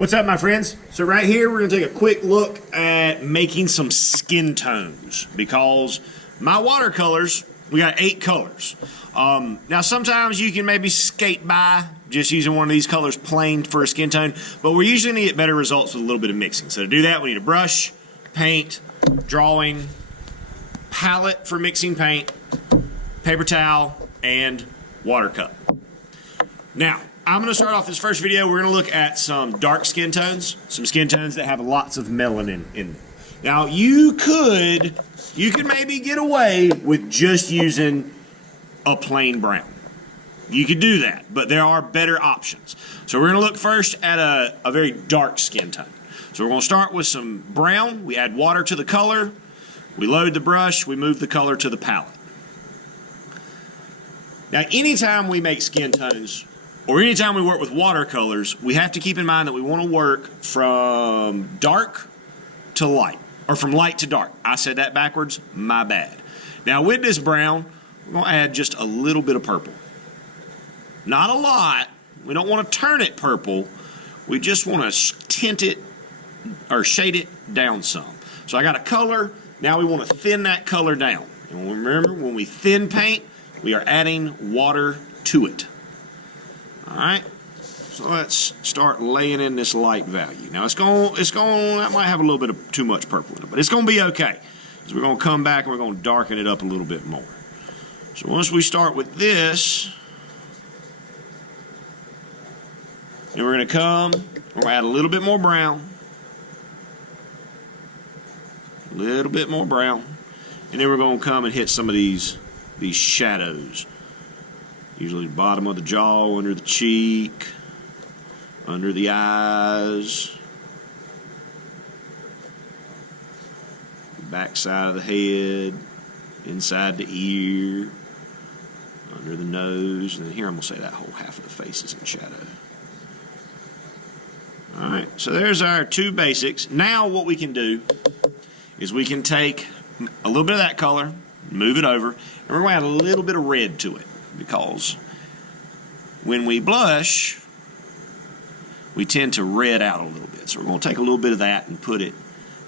What's up, my friends? So right here, we're gonna take a quick look at making some skin tones because my watercolors, we got 8 colors. Now sometimes you can maybe skate by just using one of these colors plain for a skin tone, but we're usually gonna get better results with a little bit of mixing. So to do that, we need a brush, paint, drawing, palette for mixing paint, paper towel, and water cup. Now, I'm going to start off this first video. We're going to look at some dark skin tones, some skin tones that have lots of melanin in them. Now, you could maybe get away with just using a plain brown. You could do that, but there are better options. So we're going to look first at a very dark skin tone. So we're going to start with some brown. We add water to the color. We load the brush. We move the color to the palette. Now, anytime we make skin tones, or anytime we work with watercolors, we have to keep in mind that we want to work from dark to light, or from light to dark. I said that backwards, my bad. Now with this brown, we're going to add just a little bit of purple. Not a lot. We don't want to turn it purple. We just want to tint it, or shade it down some. So I got a color, now we want to thin that color down. And remember, when we thin paint, we are adding water to it. Alright, so let's start laying in this light value. Now that might have a little bit of too much purple in it, but it's going to be okay. So we're going to come back and we're going to darken it up a little bit more. So once we start with this, then we're going to come, we're going to add a little bit more brown. A little bit more brown. And then we're going to come and hit some of these shadows. Usually the bottom of the jaw, under the cheek, under the eyes, back side of the head, inside the ear, under the nose, and then here I'm going to say that whole half of the face is in shadow. Alright, so there's our 2 basics. Now what we can do is we can take a little bit of that color, move it over, and we're going to add a little bit of red to it. Because when we blush, we tend to red out a little bit. So we're going to take a little bit of that and put it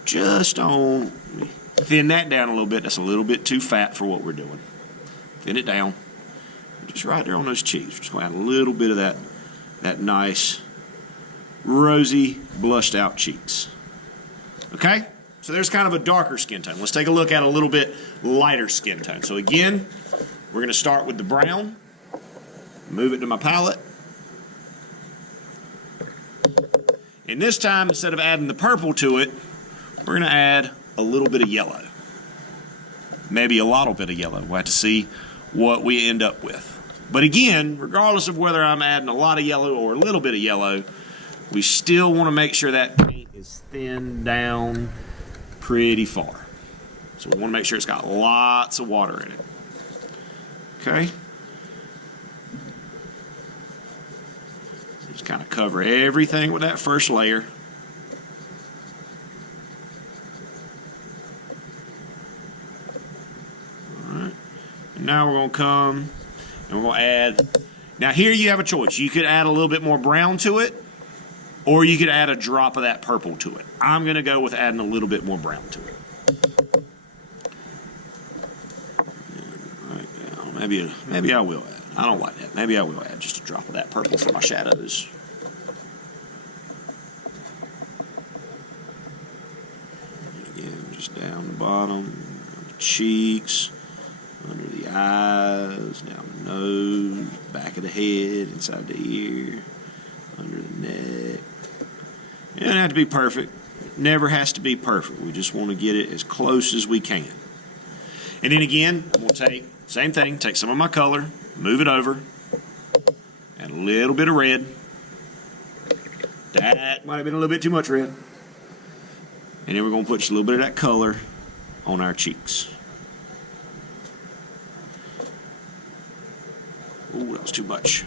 just on, thin that down a little bit. That's a little bit too fat for what we're doing. Thin it down. Just right there on those cheeks. We're just going to add a little bit of that nice, rosy, blushed out cheeks. Okay? So there's kind of a darker skin tone. Let's take a look at a little bit lighter skin tone. So again, we're going to start with the brown, move it to my palette, and this time, instead of adding the purple to it, we're going to add a little bit of yellow. Maybe a little bit of yellow. We'll have to see what we end up with. But again, regardless of whether I'm adding a lot of yellow or a little bit of yellow, we still want to make sure that paint is thinned down pretty far. So we want to make sure it's got lots of water in it. Okay, just kind of cover everything with that first layer. All right, and now we're going to come and we're going to add. Now here you have a choice. You could add a little bit more brown to it, or you could add a drop of that purple to it. I'm going to go with adding a little bit more brown to it. Maybe I will add. I don't like that. Maybe I will add just a drop of that purple for my shadows. Again, just down the bottom, the cheeks, under the eyes, down the nose, back of the head, inside the ear, under the neck. It doesn't have to be perfect. It never has to be perfect. We just want to get it as close as we can. And then again, I'm going to take, same thing, take some of my color, move it over, add a little bit of red. That might have been a little bit too much red. And then we're going to put just a little bit of that color on our cheeks. Ooh, that was too much.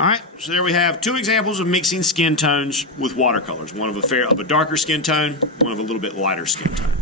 Alright, so there we have 2 examples of mixing skin tones with watercolors. One of a darker skin tone, one of a little bit lighter skin tone.